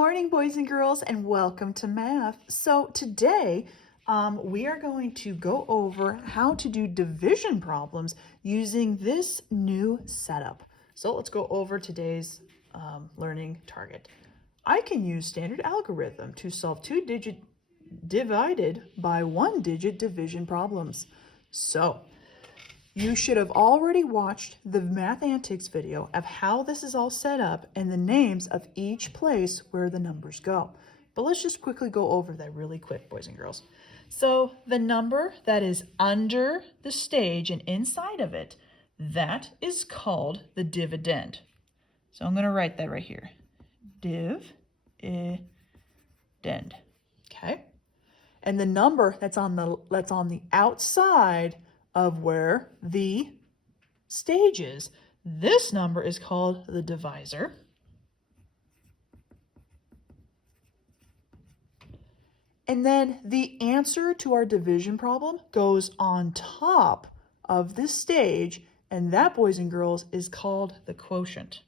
morning, boys and girls, and welcome to math. So today we are going to go over how to do division problems using this new setup. So let's go over today's learning target. I can use standard algorithm to solve two-digit divided by one-digit division problems. So you should have already watched the Math Antics video of how this is all set up and the names of each place where the numbers go. But let's just quickly go over that really quick, boys and girls. So the number that is under the stage and inside of it, that is called the dividend. So I'm going to write that right here. Dividend. Okay? And the number that's on the outside of where the stage is, this number is called the divisor. And then the answer to our division problem goes on top of this stage, and that, boys and girls, is called the quotient.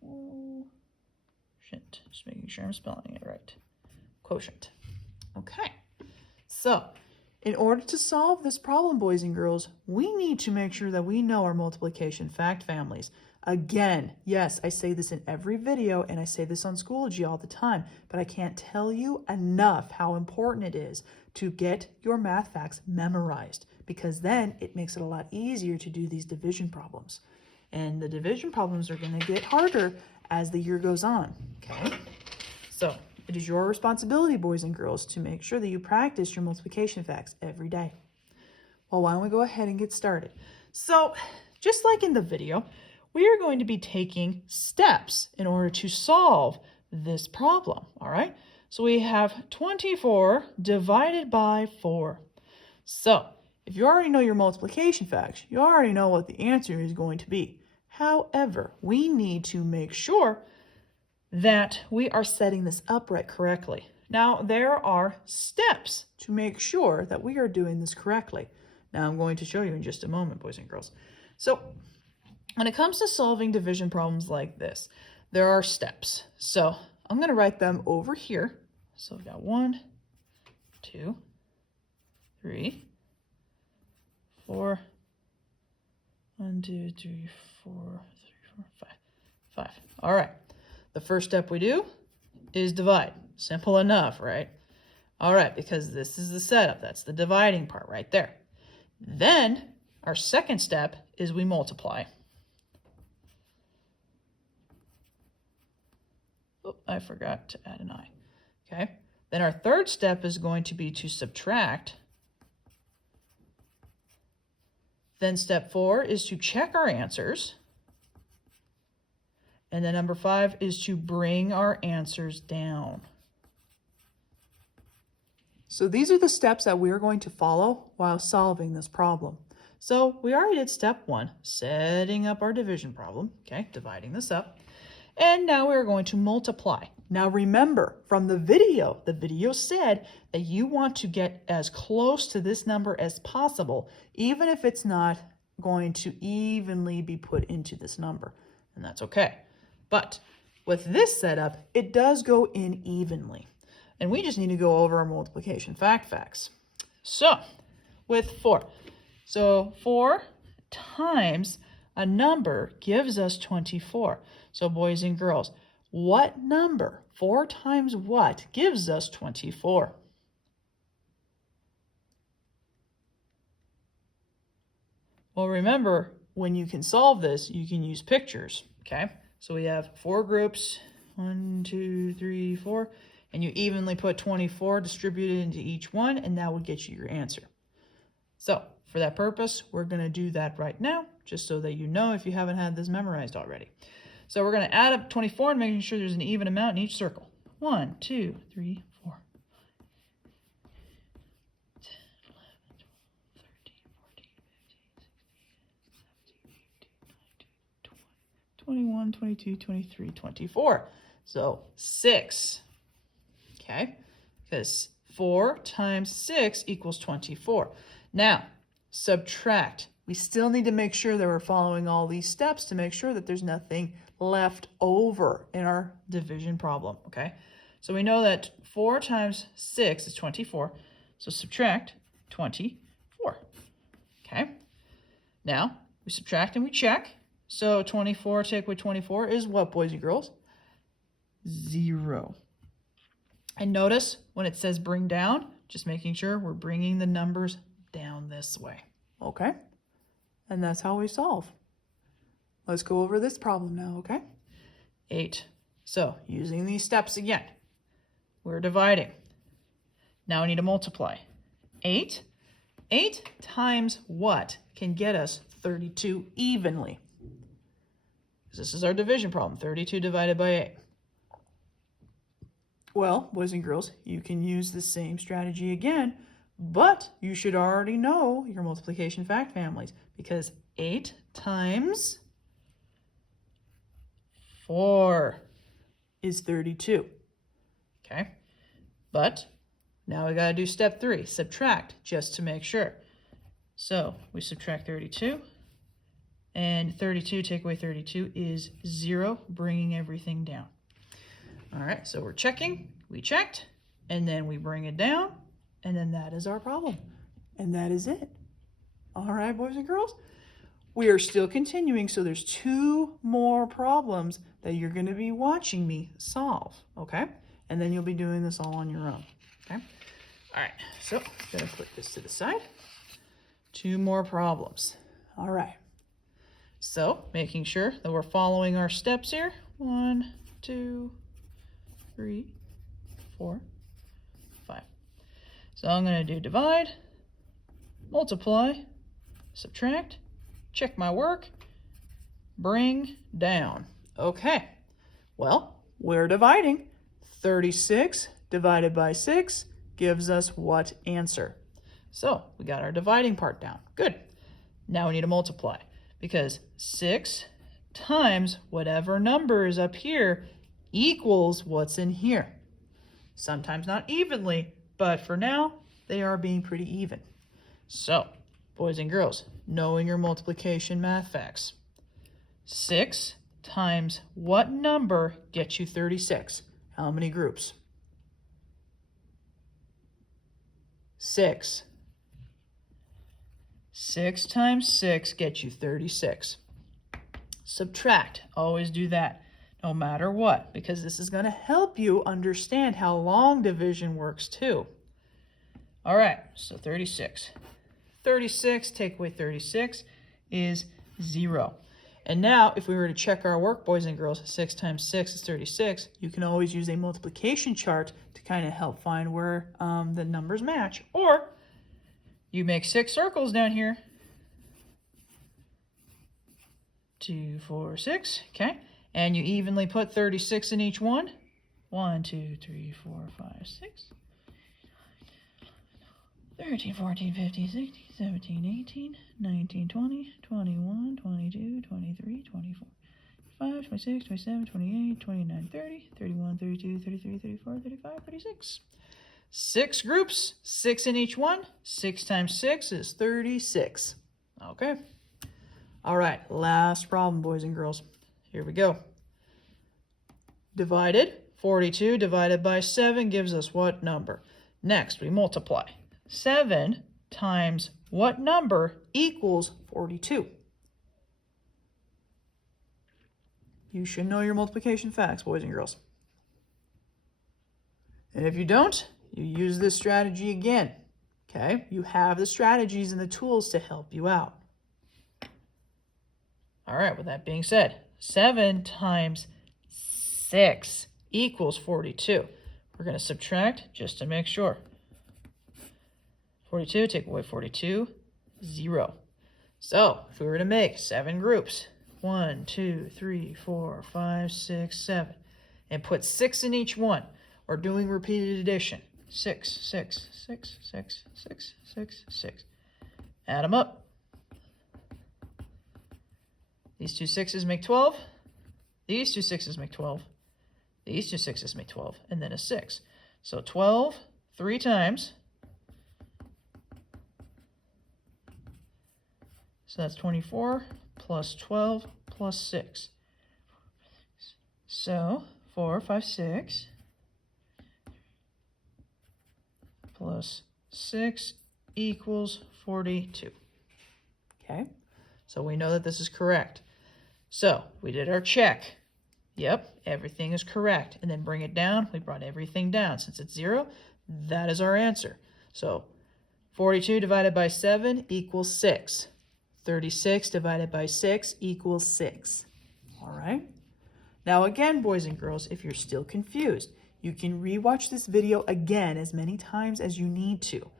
Quotient. Just making sure I'm spelling it right. Quotient. Okay, so in order to solve this problem, boys and girls, we need to make sure that we know our multiplication fact families. Again, yes, I say this in every video and I say this on Schoology all the time, but I can't tell you enough how important it is to get your math facts memorized, because then it makes it a lot easier to do these division problems. And the division problems are going to get harder as the year goes on, okay? So it is your responsibility, boys and girls, to make sure that you practice your multiplication facts every day. Well, why don't we go ahead and get started? So, just like in the video, we are going to be taking steps in order to solve this problem, all right? So we have 24 divided by 4. So, if you already know your multiplication facts, you already know what the answer is going to be. However, we need to make sure that we are setting this up right correctly. Now, there are steps to make sure that we are doing this correctly. Now, I'm going to show you in just a moment, boys and girls. So, when it comes to solving division problems like this, there are steps. So, I'm going to write them over here. So, I've got 1, 2, 3, 4, 1, 2, 3, 4, 5. All right. The first step we do is divide. Simple enough, right? All right, because this is the setup. That's the dividing part right there. Then our second step is we multiply. Oh, I forgot to add an I. Okay. Then our third step is going to be to subtract. Then step 4 is to check our answers. And then number 5 is to bring our answers down. So these are the steps that we're going to follow while solving this problem. So we already did step 1, setting up our division problem, okay, dividing this up. And now we're going to multiply. Now remember, from the video said that you want to get as close to this number as possible, even if it's not going to evenly be put into this number. And that's okay. But with this setup, it does go in evenly. And we just need to go over our multiplication facts. So, with 4. So, 4 times a number gives us 24. So, boys and girls, what number, 4 times what, gives us 24? Well, remember, when you can solve this, you can use pictures, okay? So we have 4 groups, 1, 2, 3, 4, and you evenly put 24 distributed into each one, and that would get you your answer. So for that purpose, we're going to do that right now, just so that you know if you haven't had this memorized already. So we're going to add up 24 and making sure there's an even amount in each circle. 1, 2, 3, 4. 21, 22, 23, 24. So 6, okay? Because 4 times 6 equals 24. Now, subtract we still need to make sure that we're following all these steps to make sure that there's nothing left over in our division problem, okay? So we know that 4 times 6 is 24, so subtract 24, okay? Now, we subtract and we check. So 24 take away 24 is what, boys and girls? 0. And notice when it says bring down, just making sure we're bringing the numbers down this way, okay? And that's how we solve. Let's go over this problem now, okay? 8. So using these steps again, we're dividing. Now we need to multiply. 8 times what can get us 32 evenly? This is our division problem, 32 divided by 8. Well, boys and girls, you can use the same strategy again, but you should already know your multiplication fact families because 8 times 4 is 32. Okay, but now we got to do step 3, subtract, just to make sure. So we subtract 32, and 32 take away 32 is 0, bringing everything down. All right, so we're checking, we checked, and then we bring it down, and then that is our problem. And that is it. All right, boys and girls, we are still continuing, so there's 2 more problems that you're going to be watching me solve, okay? And then you'll be doing this all on your own, okay? All right, so I'm going to put this to the side. 2 more problems. All right. So making sure that we're following our steps here. 1, 2, 3, 4, 5. So I'm going to do divide, multiply, subtract, check my work, bring down. Okay, well, we're dividing. 36 divided by 6 gives us what answer? So we got our dividing part down. Good. Now we need to multiply because 6 times whatever number is up here equals what's in here. Sometimes not evenly, but for now, they are being pretty even. So, boys and girls, knowing your multiplication math facts. 6 times what number gets you 36? How many groups? 6. 6 times 6 gets you 36. Subtract. Always do that, no matter what, because this is going to help you understand how long division works too. All right, so 36. 36, take away 36 is 0. And now, if we were to check our work, boys and girls, 6 times 6 is 36. You can always use a multiplication chart to kind of help find where the numbers match. Or you make 6 circles down here. 2, 4, 6, okay? And you evenly put 36 in each one. 1, 2, 3, 4, 5, 6. 13, 14, 15, 16, 17, 18, 19, 20, 21, 22, 23, 24, 25, 26, 27, 28, 29, 30, 31, 32, 33, 34, 35, 36. 6 groups, 6 in each one. 6 times 6 is 36. Okay. All right, last problem, boys and girls. Here we go. Divided, 42 divided by 7 gives us what number? Next, we multiply. 7 times what number equals 42? You should know your multiplication facts, boys and girls. And if you don't, you use this strategy again, okay? You have the strategies and the tools to help you out. All right, with that being said, 7 times 6 equals 42. We're going to subtract just to make sure. 42, take away 42, 0. So, if we were to make 7 groups, 1, 2, 3, 4, 5, 6, 7, and put 6 in each one, we're doing repeated addition. 6, 6, 6, 6, 6, 6, 6. Add them up. These 2 6s make 12. These 2 6s make 12. These 2 6s make 12, and then a 6. So 12, 3 times. So that's 24 plus 12 plus 6. So 4, 5, 6 plus 6 equals 42. Okay, so we know that this is correct. So we did our check. Yep, everything is correct. And then bring it down. We brought everything down. Since it's 0, that is our answer. So 42 divided by 7 equals 6. 36 divided by 6 equals 6. All right. Now again, boys and girls, if you're still confused, you can rewatch this video again as many times as you need to.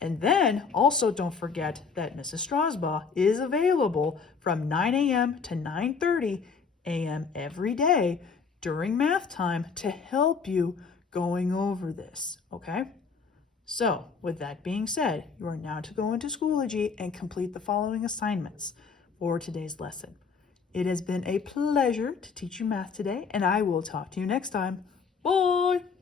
And then also don't forget that Mrs. Strasbaugh is available from 9 a.m. to 9:30 a.m. every day during math time to help you going over this, okay? So, with that being said, you are now to go into Schoology and complete the following assignments for today's lesson. It has been a pleasure to teach you math today, and I will talk to you next time. Bye!